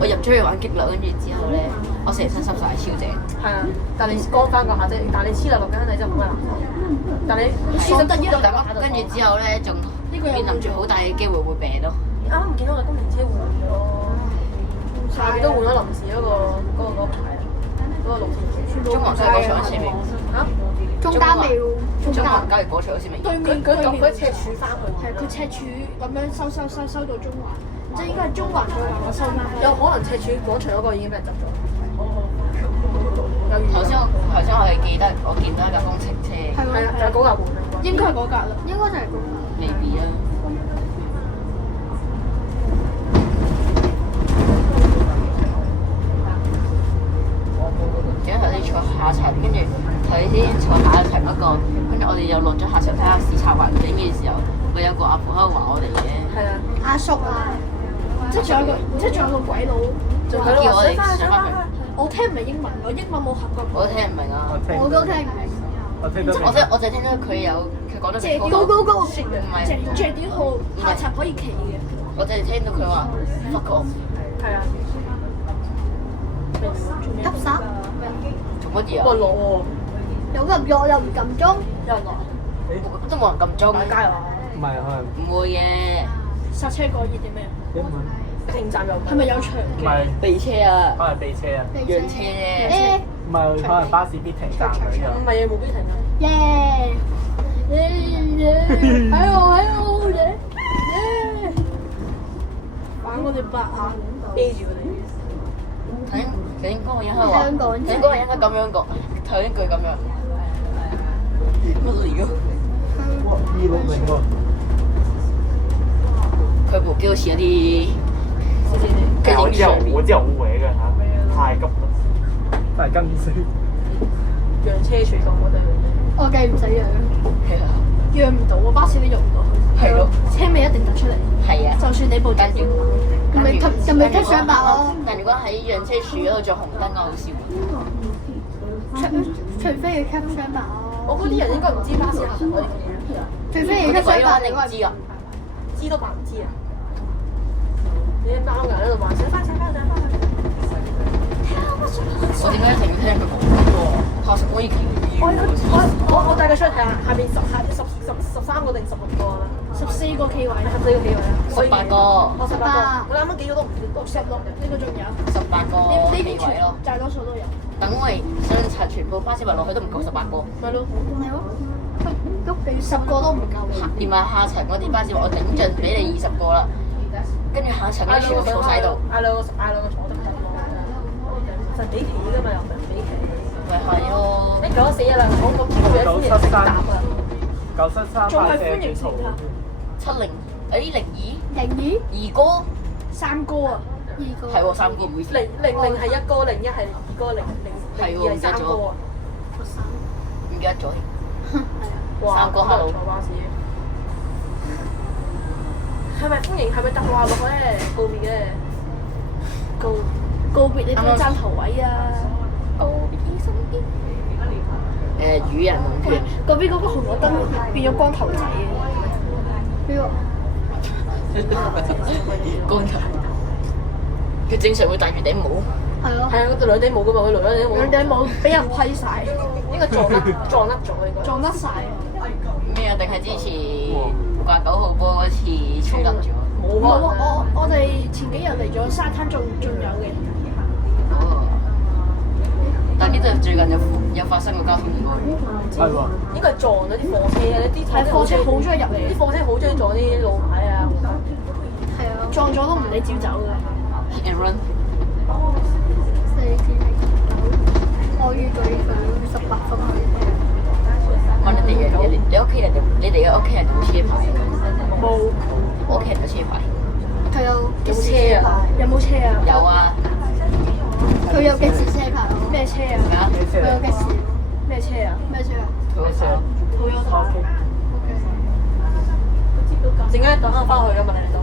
我入咗去玩激流，跟住之後咧，我成身濕晒，超正。係啊，但你乾翻個下啫，但你黐落緊你真係冇乜難。但你其實得一跟住之後咧，仲面臨住好大嘅機會會病咯。啱啱唔見到個工程車換咗，下邊都換咗臨時嗰個牌啊，嗰個路線。中環交易廣場好似未嚇？中間未喎。中環交易廣場好似未。佢赤柱翻去。係佢赤柱咁樣收到中環，即係應該係中環再話我收翻翻。有可能赤柱廣場嗰個已經俾人執咗。頭先我係記得我見到一架工程車。係啊，就係嗰架換啊。應該係嗰格啦，應該就係嗰個。未必啊。頭先坐下層，跟住頭先坐下層嗰個，跟住我哋又落咗下層睇下視察環境嘅時候，咪有個阿婆喺度話我哋嘅。係啊，阿叔啊，即係仲有個鬼佬，仲叫我哋上翻去。我聽唔明英文，我英文冇合過。我聽唔明啊！我都聽唔明。我就聽到佢講到謝高高高，唔係謝點號下層可以企嘅。我就係聽到佢話 fuck off。係啊。急剎。做乜嘢啊？落喎。有人落又唔撳鐘。有人落。都冇人撳鐘。大街啊！唔係可能。唔會嘅。剎車過熱定咩？英文。停站又係咪有長唔嘅？係避車啊！可能避車啊。讓車啫。唔係可能巴士必停站嗰啲啊。唔係嘢冇必停啊！耶！喺度耶！玩我哋白眼，啤住佢哋。頭先嗰個人係話，香港頭先嗰個人係咁樣講，頭先句咁樣。乜嚟㗎？哇！260喎。佢部機好似有啲好似好歪嘅嚇。太急啦。但係跟死。讓車全部我哋我計唔使讓，係啊，讓唔到啊！巴士都用唔到佢。係咯，車尾一定突出嚟。係啊。就算你部跟住咁咪吸上白咯。但如果喺讓車柱嗰度着紅燈嘅好笑。除非要吸上白咯。我嗰啲人應該唔知巴士行嗰啲嘢，除非要嗰啲鬼吸上白，肯定唔知啊。知都扮唔知啊！你啲貓人喺度話上翻。我點解一定要聽佢講？學食可以傾。我帶佢出去睇下，下邊13個定16個啊14個企位， ？14個幾位啊？18個。我18個，我啱啱幾個都唔66呢個仲有。 18個呢企邊位咯。大多數都有。等我哋上齊全部巴士圍落去都唔夠18個。咪咯，係咯，都幾10個都唔夠。連埋下層嗰啲巴士，我頂盡俾你20個啦。跟住下層嗰啲全部坐晒度。嗌兩個坐得低咯，就幾期㗎嘛，又唔係幾期。咪係咯。你講死啦！我個邊個有歡迎乘搭啊？ 973仲係快車歡迎幾嘈乘搭。 70，02， 02二哥， 3哥啊！係喎3個唔好意思。 000係1哥，01係2哥，02係3哥啊！唔記得咗。哇！ 3個 hello 坐巴士。係咪歡迎？係咪搭話落去咧？告別嘅。告別你都爭頭位啊！告別身邊。與人同團。嗰邊嗰個紅綠燈變咗光頭仔嘅。邊個？光頭。佢正常會戴住頂帽。係咯。係啊，嗰度兩頂帽㗎嘛，佢兩頂帽。兩頂帽俾人批晒，應該撞甩咗應該。撞甩晒。咩啊？定係之前89號波嗰次吹甩咗？冇冇啊！啊！我哋前幾日嚟咗沙灘，仲有嘅。哦。但呢度最近有發生過交通意外。係喎。應該係撞咗啲貨車啊！啲係貨車好中意入嚟，啲貨車好中意撞啲路牌啊！係啊。撞咗都唔理照走㗎。 Hit and run。我預計佢18分去。問你哋嘅，你屋企人哋，你哋嘅屋企人有冇車牌？冇。我屋企人有車牌。佢有有冇車啊？有冇車啊？有啊。佢有的士車牌咯。咩車啊？咩啊？佢有的士。咩車啊？咩車啊？佢個車。Toyota。陣間等下翻去㗎嘛，你哋都。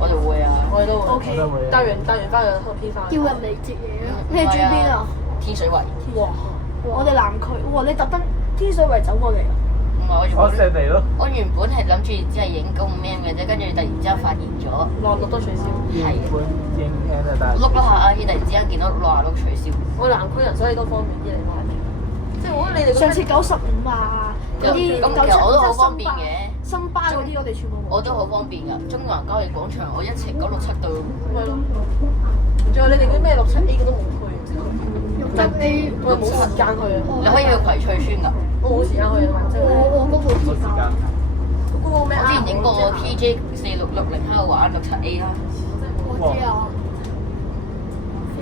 我哋會啊。我哋都會。 OK。帶完翻去喺度編翻。叫人嚟接嘢咯。你係住邊啊？天水圍。哇！我哋南區。哇！你特登天水圍走過嚟啊？唔係我原我射本，嚟咯。我原本係諗住只係影公咩嘅啫，跟住突然之間發現咗，落都取消。原本影 N 啊，但係碌咗下阿姨突然之間見到66取消。我南區人，所以都方便啲嚟買。即係我覺得你哋上次95啊，嗰啲咁其實我都好方便嘅。新巴嗰啲我哋全部冇。我都好方便㗎，中環交易廣場我一程967到。咪咯。仲有你哋嗰啲咩67A 嗰都冇去，得 A，我冇時間去啊。你可以去葵翠村㗎。我冇時間去啊，真係。我嗰部冇時間。嗰個咩我之前影過 TJ 4660喺度玩67A 啦。我知啊。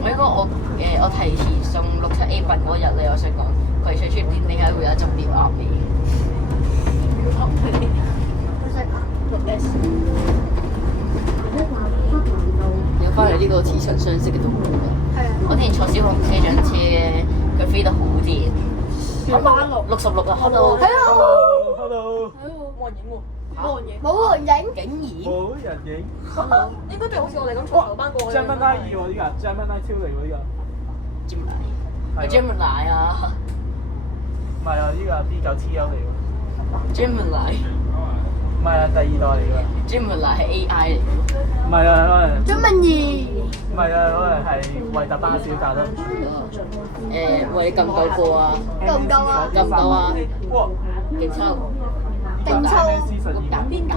我應該我提前送67A 笨嗰日咧，我想講葵翠村唔知點解會有一種碟鴨味。有翻嚟呢個似曾相識嘅動物啊！係啊。我之前坐小紅車長車咧，佢飛得好掂。66啊，hello。係啊。 Hello。冇人影喎。冇人影。冇人影。竟然冇人影。應該都係好似我哋咁坐頭班過去。Gemini 2喎呢個，Gemini 超嚟喎呢個。Gemini 啊唔係啊，呢個係 B9T1嚟喎。 ，Gemini 唔係啊，第二代嚟㗎。 Gemini 係 AI 嚟嘅。唔係啊，可能。張文儀。唔係啊，可能係維特巴小格咯。喂，你夠唔夠過啊？夠唔夠啊？夠唔夠啊？哇！勁抽。勁抽。邊度？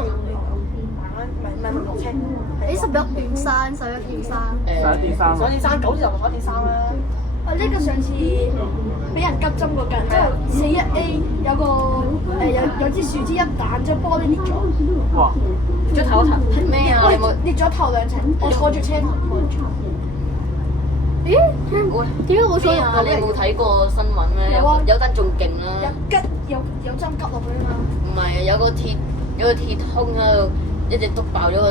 唔係落車。你11點3，11點3。11.3。上次3 9至就11點3啦。啊！呢個上次俾人急針嗰陣，之後41A 有個有支樹枝一彈，之後玻璃裂咗。哇！咗頭一頭。咩啊？你冇裂咗頭2層，我坐住車頭坐住。咦？點解我坐咩啊？你有冇睇過新聞咩？有啊有單仲勁啦。有針吉落去啊嘛。唔係啊，有個鐵通喺度一直篤爆咗個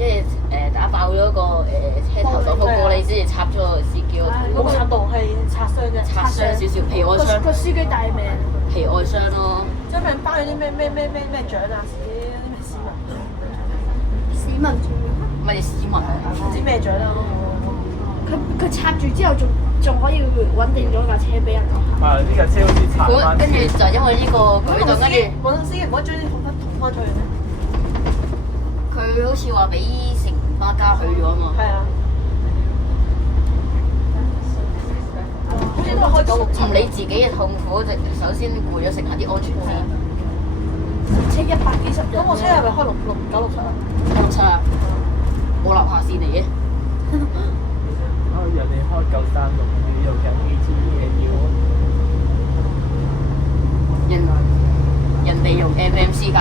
因為打爆咗個車頭嗰個玻璃，先至插咗個司機嗰冇插到係擦傷啫，擦傷少少皮外傷，個司機大命。皮外傷咯。即係俾人頒咗啲咩獎啊？啲咩市民市民乜嘢市民啊？唔知咩獎啊？佢插住之後仲可以穩定咗架車俾人落啊！呢架車好似殘翻跟住就因為呢個舉動，跟住本身司機唔可以將啲桶捅翻出去咩？佢好似話俾城巴加許咗啊嘛。係啊。好似都開967。唔理自己嘅痛苦，就首先顧咗乘客啲安全先。車100幾十人。咁我車係咪開967啊967啊，冇樓下線嚟嘅。人哋開936，你用緊 ATV 嘅要。人哋用 MMC 架，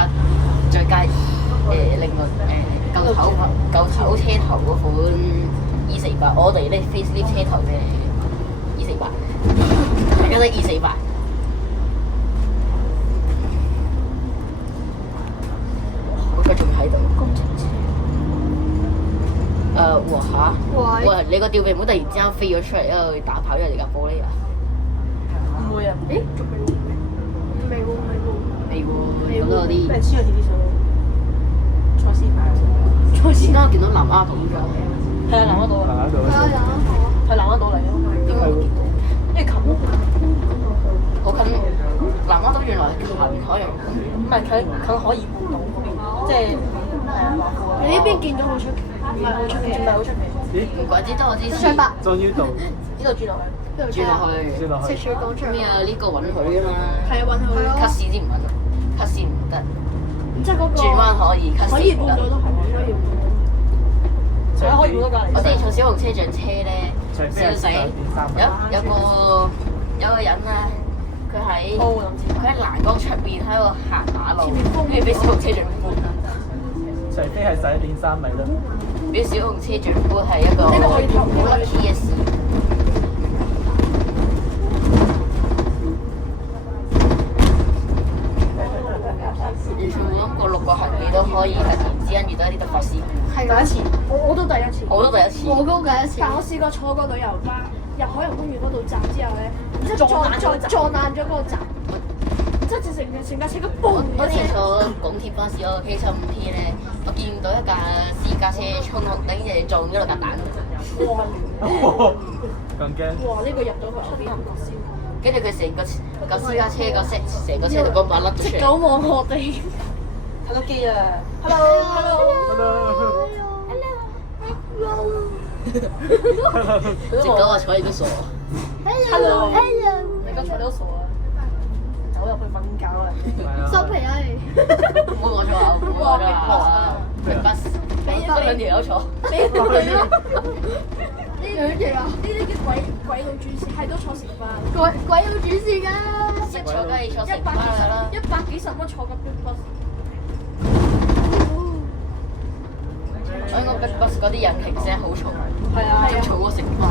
再加另外舊頭車頭嗰款248，我哋咧 facelift 車頭嘅248，大家都248。佢仲喺度。工程車。哇嚇！哇！你個吊臂唔好突然之間飛咗出嚟，因為打跑咗人哋架玻璃啊！唔會啊？誒，仲未喎。未喎，咁都有啲。俾人黐咗條線。蔡司牌。蔡司，我見到南丫島咗。係啊，南丫島啊。南丫島。係南丫島嚟嘅。點解會見到？因為近咯。好近。南丫島原來近海洋公園。唔係近海怡半島嗰邊，即係華富啊。你呢邊見到好出奇，唔係好出奇，唔係好出奇。咦？唔怪之得我之前終於到。呢度轉落去。轉落去。赤柱廣場咩啊？呢個允許啊嘛。係啊，揾佢。 cut 線先唔允許，cut 線唔得。即係嗰個轉彎可以，cut 可以半島線唔得。都係可以半島。係啊，可以半島隔離。我之前坐小紅車上車咧，笑死！有個人咧，佢喺欄杆出邊喺度行馬路，跟住俾小紅車長官。除非係11.3米啦。俾小紅車長官係一個好 lucky 嘅事。完全冇諗過6個行李都可以突然之間遇到一啲突發事故。係第一次，我都第一次。我都第一次。我都第一次。但我試過坐過旅遊巴入海洋公園嗰度站之後咧，然之後撞爛咗嗰個站，然之後成架車都嘣我之前坐港鐵巴士嗰個 K75T 咧，我見到一架私家車衝紅燈，人哋撞咗落架蛋。哇！咁驚。哇！呢個入到去出邊跟住佢成個私家車個 set 成個車度嗰把甩咗出嚟。隻狗望我哋。睇個機啊 ！Hello。隻狗話坐喺度傻。Hello。你個坐到傻啊！走入去瞓覺啦。收皮啊你！唔好講錯啊！唔好講錯啊！俾嗰兩條友坐。俾佢啦。呢兩嘢啊！呢啲叫鬼佬主事，係都坐成班。鬼佬主事㗎。識坐梗係坐成班㗎啦。 100幾十蚊坐個 big bus。所以個 big bus 嗰啲引擎聲好嘈，係啊。仲嘈過成班。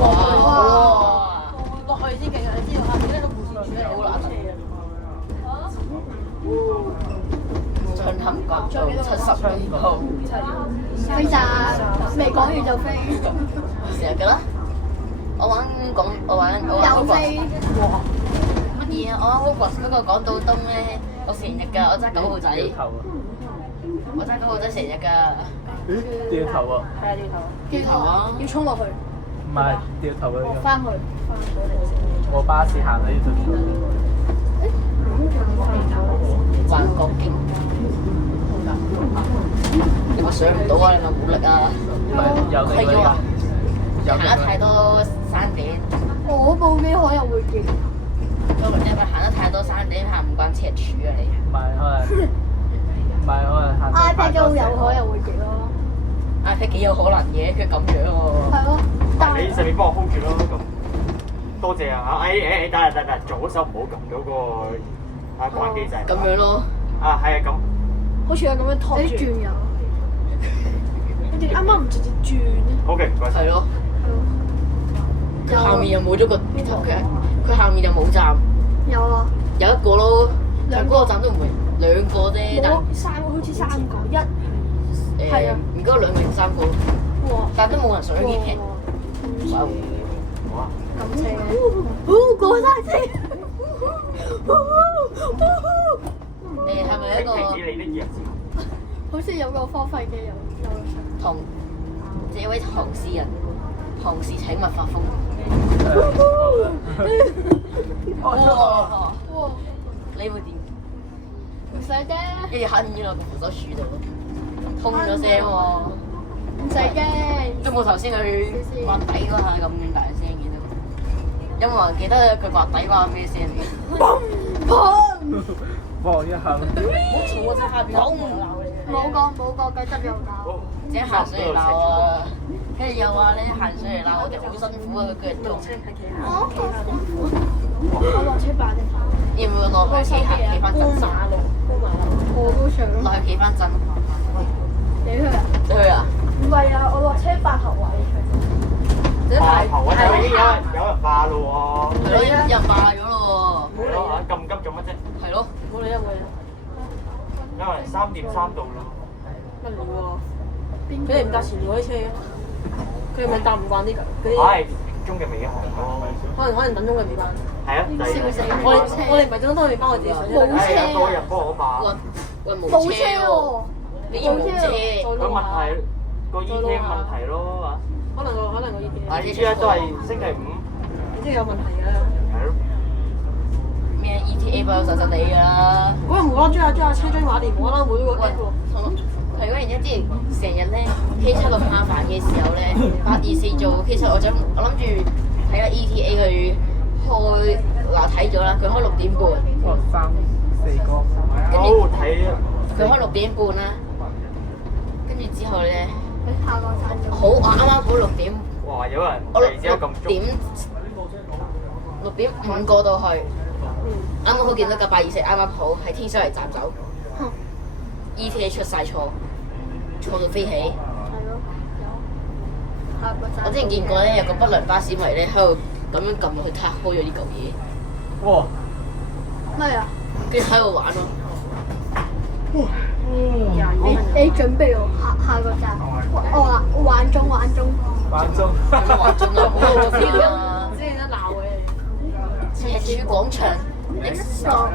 哇！落去先勁啊！你知道啊？而家個護士處係好難車嘅。進行角度70號。飛站，未講完就飛。成日㗎啦。我玩又飛。乜嘢啊？我玩 Hogwarts 嗰個港島東咧，我成日㗎，我揸9號仔。我揸9號仔成日㗎。咦？掉頭喎。係啊，掉頭。掉頭啊！要衝落去。唔係掉頭嗰個。翻去。我巴士行喺度。環角徑。你咪上唔到啊！你咪冇力啊！係咗啊！行得太多山頂。我部機可能會跌。你咪行得太多山頂，行唔慣赤柱啊你。唔係可能行。iPad 都有可能會跌咯。iPad 幾有可能嘅，佢咁樣喎。係咯。你上面幫我 hold 住咯，咁多謝啊！得，左手唔好撳到個關機掣。咁樣咯。啊，係啊，咁。好似係咁樣拖住。轉右。你哋啱啱唔直接轉咧？ OK，唔該晒。係咯。佢下面又冇咗個佢下面又冇站。有啊。有一個咯，但嗰個站都唔會2個啫。冇3個，好似3個，1、係啊唔該2個定3個，哇！但都冇人上呢啲。哇！哇！咁車，過晒車。係咪一個停止你的熱情。好似有個荒廢嘅遊同這位同事請勿發瘋？哇！哇！你會點？唔使啫，跟住哼咗落個扶手柱度，通咗聲喎。唔使驚。都冇頭先佢刮底嗰下咁大聲嘅都。有冇人記得佢刮底嗰下咩聲嚟？放一下。我真係下邊講冇講，繼續又鬧。自己行上嚟鬧啊！跟住又話你行上嚟鬧我哋好辛苦啊！佢腳痛。我落車辦定要唔要落去企翻真身？我都想。落去企翻真。你去啊？你去啊？唔係啊，我落車辦頭位。頭位就已經有人霸咯喎。係咯，有人霸咗咯係咯嚇，咁急做乜啫？喎。係咯。冇理啊冇理啊，因為3.3度咯。乜料喎？佢哋唔搭前嗰啲車嘅，佢哋咪搭唔慣啲嗰啲，係中嘅尾行咯。可能等鐘嘅尾班。係啊，就係我哋唔係等鐘尾班，我自己上車。冇車啊係多人幫我霸。喂冇冇車車喎，喎。你要冇車。個問題個 E.T. 問題咯嚇。可能個意見，依家都係星期五。即係有問題㗎。係咯。咩 ETA 包實實地㗎啦。嗰日無啦啦追下車追馬連，無啦啦冇咗個喂 app 喎。係嗰然之前成日咧 K7 咁麻煩嘅時候咧，824做 K7，我諗住睇下 ETA 佢開嗱睇咗啦，佢開6點半，哦，3、4個。好睇啊！佢開6點半啦，跟住之後咧，佢下個站咗。好我啱啱好6點，哇！有人我突然之間咁6點5過到去，啱啱好見到架824啱啱好喺天水圍站走，ETA 出晒錯，錯到飛起。係咯，有。下個站。我之前見過咧，有個不良巴士迷咧喺度咁樣撳落去撻開咗呢嚿嘢，哇！咩啊？跟住喺度玩咯。你準備喎，下個站。哦，玩中。玩中。玩中啊！好好笑啊！之前都鬧佢。赤柱廣場 Next Stop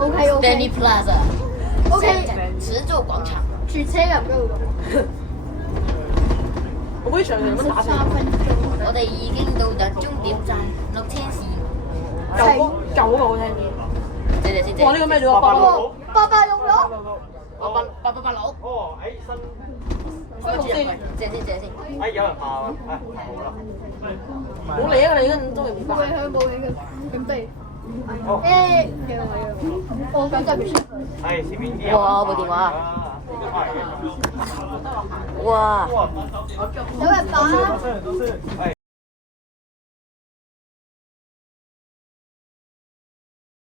OK Stanley Plaza OK。池洲廣場。住車入嗰度咁。我可以上嚟咁樣打3分鐘。我哋已經到達終點站落車時。舊嗰個好聽啲。謝。哇！呢個咩料啊？八六。 886咗。886。哦，新。跟住入去，謝先。有人爆啊！好啦。冇理啊！你而家都係唔冇翻。影嘅，準備。誒，我咁就唔算。係前面啲人。哇！部電話。哇！有人打。係。